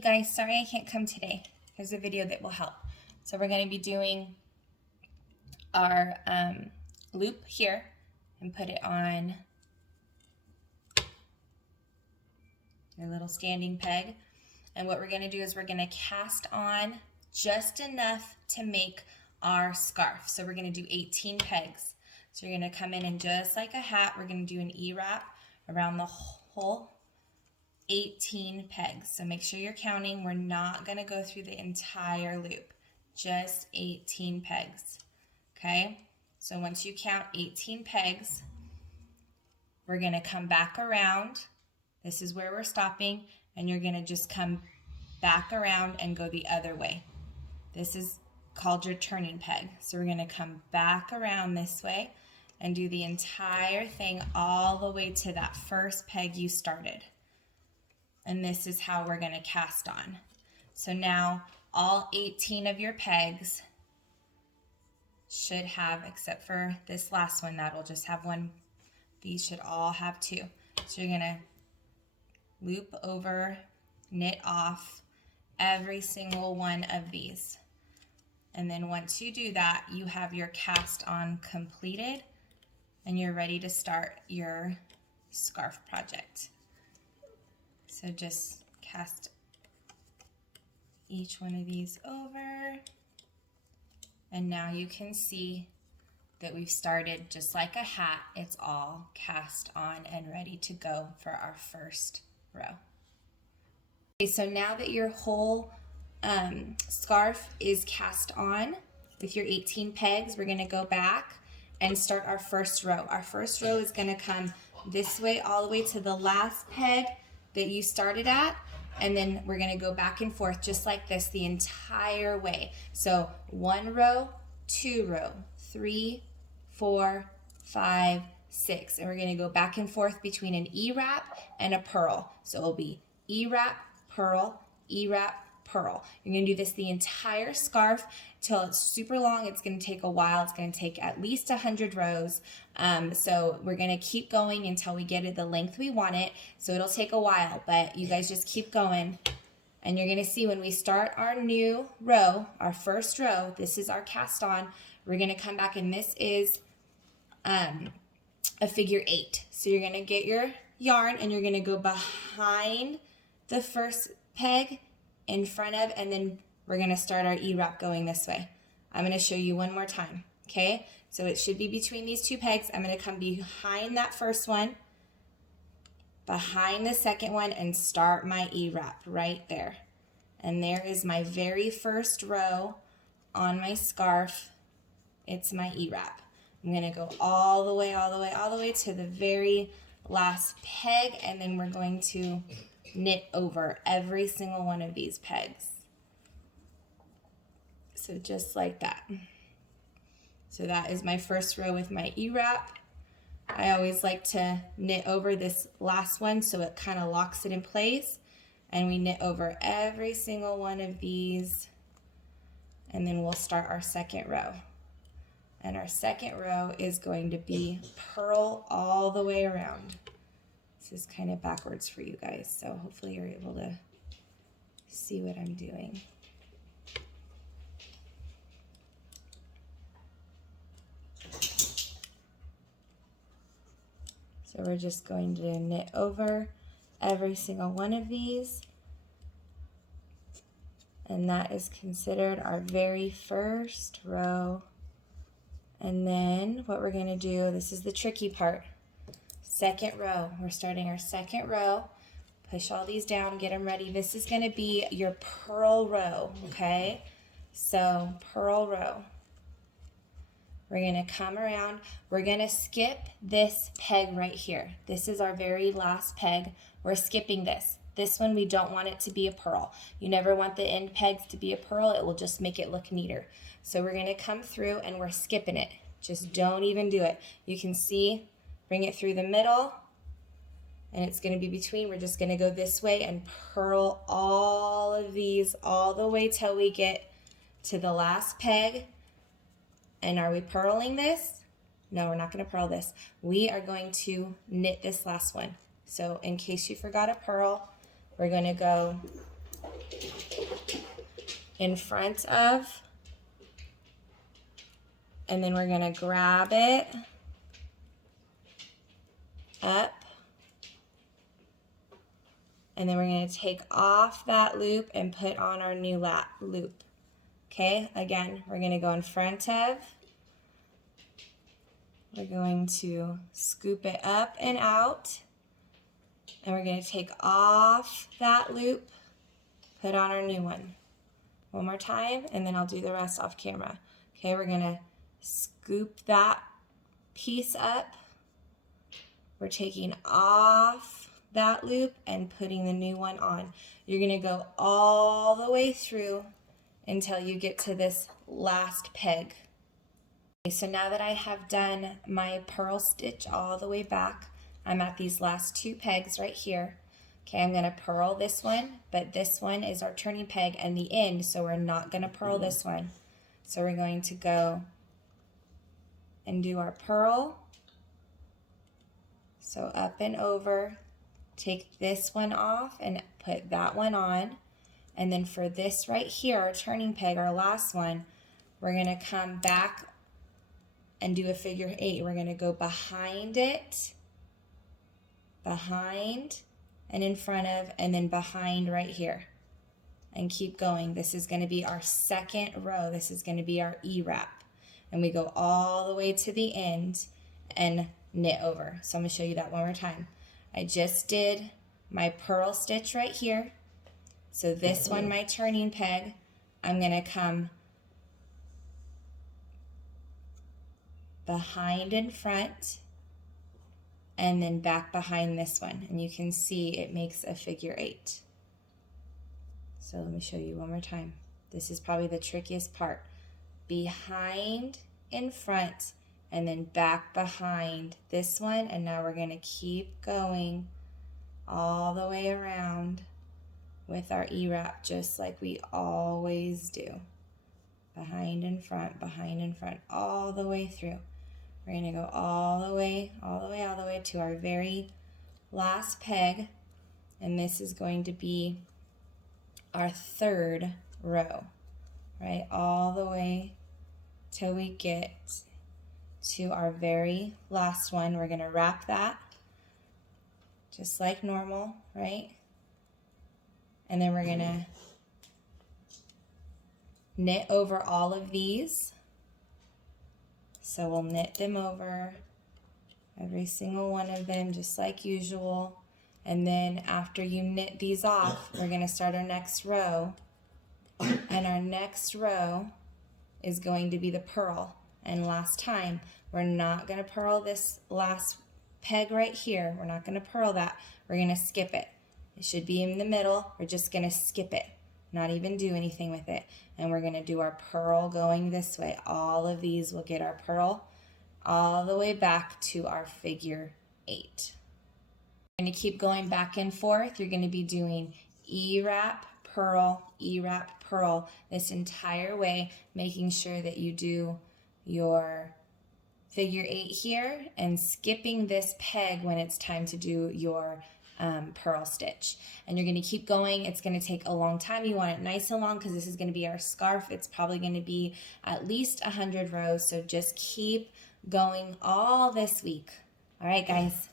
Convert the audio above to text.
Hey guys, sorry I can't come today. Here's a video that will help. So we're going to be doing our loop here and put it on your little standing peg. And what we're going to do is we're going to cast on just enough to make our scarf. So we're going to do 18 pegs. So you're going to come in and just like a hat, we're going to do an E-wrap around the whole 18 pegs. So make sure you're counting. We're not going to go through the entire loop, just 18 pegs. Okay? So once you count 18 pegs, we're going to come back around. This is where we're stopping, and you're going to just come back around and go the other way. This is called your turning peg. So we're going to come back around this way and do the entire thing all the way to that first peg you started. And this is how we're going to cast on. So now all 18 of your pegs should have, except for this last one, that will just have one. These should all have two. So you're going to loop over, knit off every single one of these. And then once you do that, you have your cast on completed and you're ready to start your scarf project. So just cast each one of these over, and now you can see that we've started just like a hat. It's all cast on and ready to go for our first row. Okay, so now that your whole scarf is cast on with your 18 pegs, we're going to go back and start our first row. Our first row is going to come this way all the way to the last peg that you started at, and then we're going to go back and forth just like this the entire way. So 1 row, 2 row, 3, 4, 5, 6, and we're going to go back and forth between an E-wrap and a purl. So it'll be E-wrap, purl, E-wrap, purl. You're going to do this the entire scarf till it's super long. It's going to take a while. It's going to take at least 100 rows. So we're going to keep going until we get it the length we want it. So it'll take a while, but you guys just keep going. And you're going to see when we start our new row, our first row, this is our cast on. We're going to come back, and this is a figure 8. So you're going to get your yarn and you're going to go behind the first peg, in front of, and then we're going to start our E-wrap going this way. I'm going to show you one more time, okay? So it should be between these two pegs. I'm going to come behind that first one, behind the second one, and start my E-wrap right there. And there is my very first row on my scarf. It's my E-wrap. I'm going to go all the way, all the way, all the way to the very last peg, and then we're going to knit over every single one of these pegs. So just like that. So that is my first row with my E-wrap. I always like to knit over this last one so it kind of locks it in place. And we knit over every single one of these. And then we'll start our second row. And our second row is going to be purl all the way around. This is kind of backwards for you guys, so hopefully you're able to see what I'm doing. So we're just going to knit over every single one of these, and that is considered our very first row. And then what we're going to do, this is the tricky part. Second row, we're starting our second row. Push all these down, get them ready. This is going to be your purl row, okay? So purl row. We're going to come around. We're going to skip this peg right here. This is our very last peg. We're skipping this. This one we don't want it to be a purl. You never want the end pegs to be a purl. It will just make it look neater. So we're going to come through and we're skipping it. Just don't even do it. You can see. Bring it through the middle, and it's going to be between. We're just going to go this way and purl all of these all the way till we get to the last peg. And are we purling this? No, we're not going to purl this. We are going to knit this last one. So in case you forgot a purl, we're going to go in front of, and then we're going to grab it up, and then we're going to take off that loop and put on our new loop. Okay, again, we're going to go in front of, we're going to scoop it up and out, and we're going to take off that loop, put on our new one. One more time, and then I'll do the rest off camera. Okay, we're going to scoop that piece up. We're taking off that loop and putting the new one on. You're going to go all the way through until you get to this last peg. Okay, so now that I have done my purl stitch all the way back, I'm at these last two pegs right here. Okay, I'm going to purl this one, but this one is our turning peg and the end, so we're not going to purl this one. So we're going to go and do our purl. So up and over, take this one off and put that one on. And then for this right here, our turning peg, our last one, we're going to come back and do a figure 8. We're going to go behind it, behind, and in front of, and then behind right here. And keep going. This is going to be our second row. This is going to be our E-wrap. And we go all the way to the end and knit over. So I'm going to show you that one more time. I just did my purl stitch right here. So this one, my turning peg, I'm going to come behind and front, and then back behind this one. And you can see it makes a figure 8. So let me show you one more time. This is probably the trickiest part. Behind in front, and then back behind this one. And now we're going to keep going all the way around with our E-wrap, just like we always do. Behind and front, all the way through. We're going to go all the way to our very last peg, and this is going to be our third row, right? All the way till we get to our very last one. We're going to wrap that just like normal, right? And then we're going to knit over all of these. So we'll knit them over, every single one of them, just like usual. And then after you knit these off, we're going to start our next row. And our next row is going to be the purl. And last time, we're not going to purl this last peg right here. We're not going to purl that. We're going to skip it. It should be in the middle. We're just going to skip it, not even do anything with it. And we're going to do our purl going this way. All of these will get our purl all the way back to our figure 8. You're going to keep going back and forth. You're going to be doing E-wrap, purl, E-wrap, purl this entire way, making sure that you do your figure 8 here and skipping this peg when it's time to do your purl stitch. And you're going to keep going. It's going to take a long time. You want it nice and long because this is going to be our scarf. It's probably going to be at least 100 rows, so just keep going all this week. All right, guys.